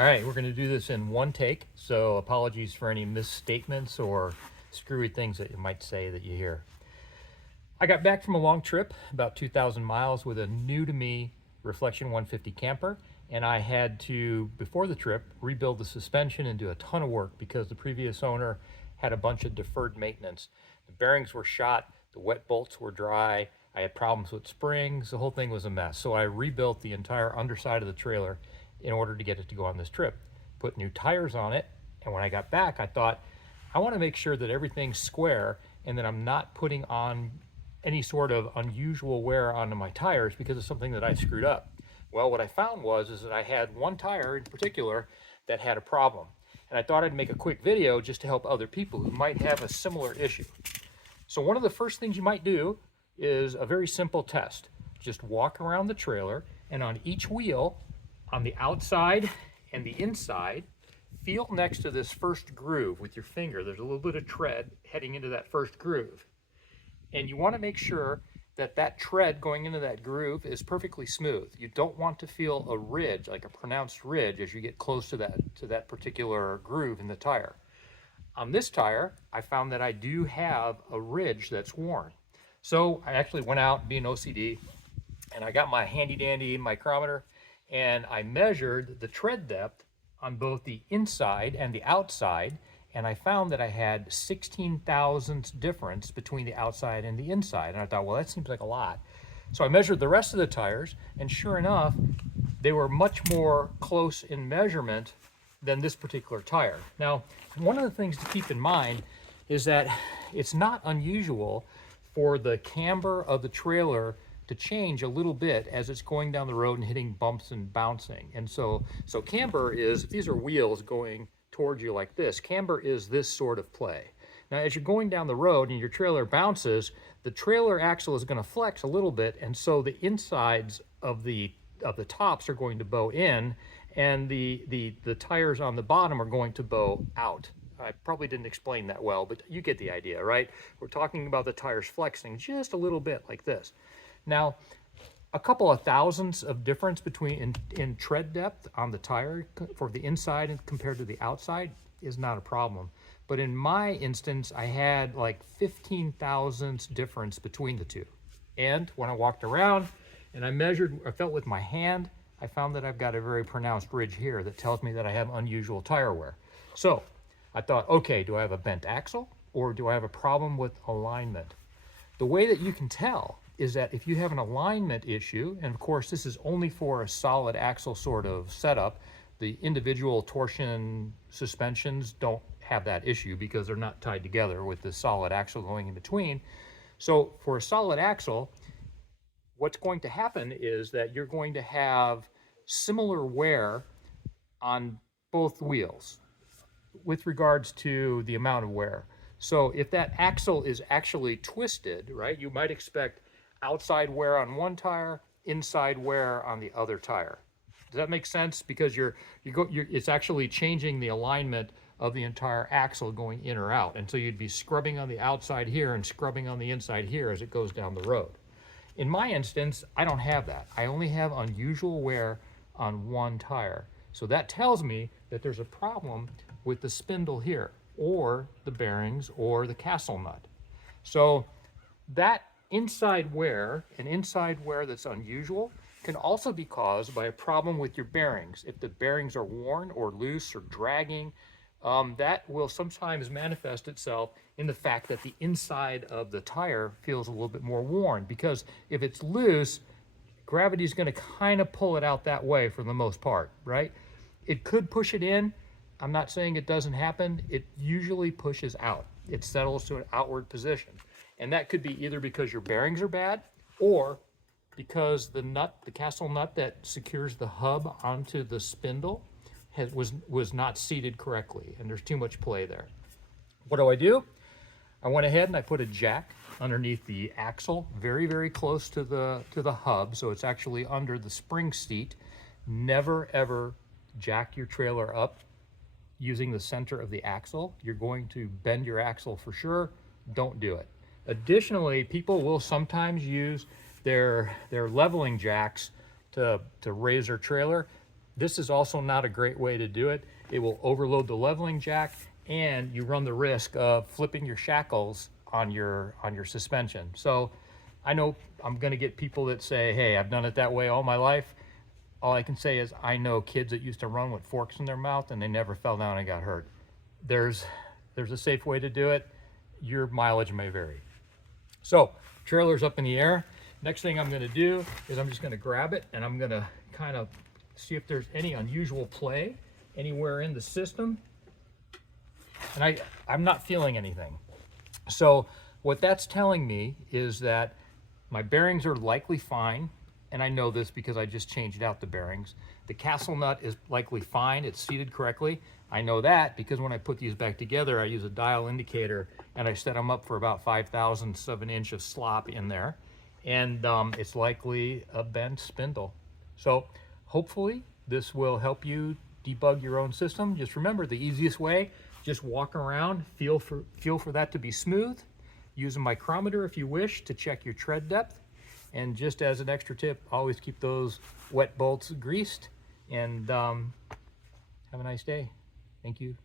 All right, we're going to do this in one take, so apologies for any misstatements or screwy things that you might say that you hear. I got back from a long trip, about 2,000 miles, with a new to me Reflection 150 camper, and I had to, before the trip, rebuild the suspension and do a ton of work because the previous owner had a bunch of deferred maintenance. The bearings were shot, the wet bolts were dry, I had problems with springs, the whole thing was a mess. So I rebuilt the entire underside of the trailer in order to get it to go on this trip. Put new tires on it, and when I got back, I thought, I want to make sure that everything's square and that I'm not putting on any sort of unusual wear onto my tires because of something that I screwed up. Well, what I found is that I had one tire in particular that had a problem. And I thought I'd make a quick video just to help other people who might have a similar issue. So one of the first things you might do is a very simple test. Just walk around the trailer, and on each wheel, on the outside and the inside, feel next to this first groove with your finger. There's a little bit of tread heading into that first groove. And you want to make sure that that tread going into that groove is perfectly smooth. You don't want to feel a ridge, like a pronounced ridge, as you get close to that particular groove in the tire. On this tire, I found that I do have a ridge that's worn. So I actually went out being OCD, and I got my handy dandy micrometer, and I measured the tread depth on both the inside and the outside, and I found that I had 16 thousandths difference between the outside and the inside. And I thought, well, that seems like a lot. So I measured the rest of the tires, and sure enough, they were much more close in measurement than this particular tire. Now, one of the things to keep in mind is that it's not unusual for the camber of the trailer to change a little bit as it's going down the road and hitting bumps and bouncing. And so camber is, if these are wheels going towards you like this, camber is this sort of play. Now, as you're going down the road and your trailer bounces, the trailer axle is going to flex a little bit, and so the insides of the tops are going to bow in, and the tires on the bottom are going to bow out. I probably didn't explain that well, but you get the idea, right? We're talking about the tires flexing just a little bit like this. Now, a couple of thousandths of difference between in tread depth on the tire for the inside compared to the outside is not a problem. But in my instance, I had like 15 thousandths difference between the two. And when I walked around and I felt with my hand, I found that I've got a very pronounced ridge here that tells me that I have unusual tire wear. So I thought, okay, do I have a bent axle or do I have a problem with alignment? The way that you can tell is that if you have an alignment issue, and of course this is only for a solid axle sort of setup, the individual torsion suspensions don't have that issue because they're not tied together with the solid axle going in between. So for a solid axle, what's going to happen is that you're going to have similar wear on both wheels with regards to the amount of wear. So if that axle is actually twisted, right, you might expect outside wear on one tire, inside wear on the other tire. Does that make sense? Because it's actually changing the alignment of the entire axle going in or out. And so you'd be scrubbing on the outside here and scrubbing on the inside here as it goes down the road. In my instance, I don't have that. I only have unusual wear on one tire. So that tells me that there's a problem with the spindle here, or the bearings, or the castle nut. So that inside wear, an inside wear that's unusual, can also be caused by a problem with your bearings. If the bearings are worn or loose or dragging, that will sometimes manifest itself in the fact that the inside of the tire feels a little bit more worn, because if it's loose, gravity is going to kind of pull it out that way for the most part, right? It could push it in. I'm not saying it doesn't happen. It usually pushes out. It settles to an outward position. And that could be either because your bearings are bad or because the nut, the castle nut that secures the hub onto the spindle was not seated correctly, and there's too much play there. What do? I went ahead and I put a jack underneath the axle, very, very close to the hub, so it's actually under the spring seat. Never ever jack your trailer up using the center of the axle. You're going to bend your axle for sure. Don't do it. Additionally, people will sometimes use their leveling jacks to raise their trailer. This is also not a great way to do it. It will overload the leveling jack, and you run the risk of flipping your shackles on your suspension. So I know I'm going to get people that say, hey, I've done it that way all my life. All I can say is I know kids that used to run with forks in their mouth and they never fell down and got hurt. There's a safe way to do it. Your mileage may vary. So trailer's up in the air. Next thing I'm going to do is I'm just going to grab it, and I'm going to kind of see if there's any unusual play anywhere in the system. And I'm not feeling anything. So what that's telling me is that my bearings are likely fine, and I know this because I just changed out the bearings. The castle nut is likely fine, it's seated correctly. I know that because when I put these back together, I use a dial indicator, and I set them up for about 5/1000 of an inch of slop in there. And it's likely a bent spindle. So hopefully this will help you debug your own system. Just remember, the easiest way, just walk around, feel for that to be smooth. Use a micrometer if you wish to check your tread depth. And just as an extra tip, always keep those wet bolts greased. And have a nice day. Thank you.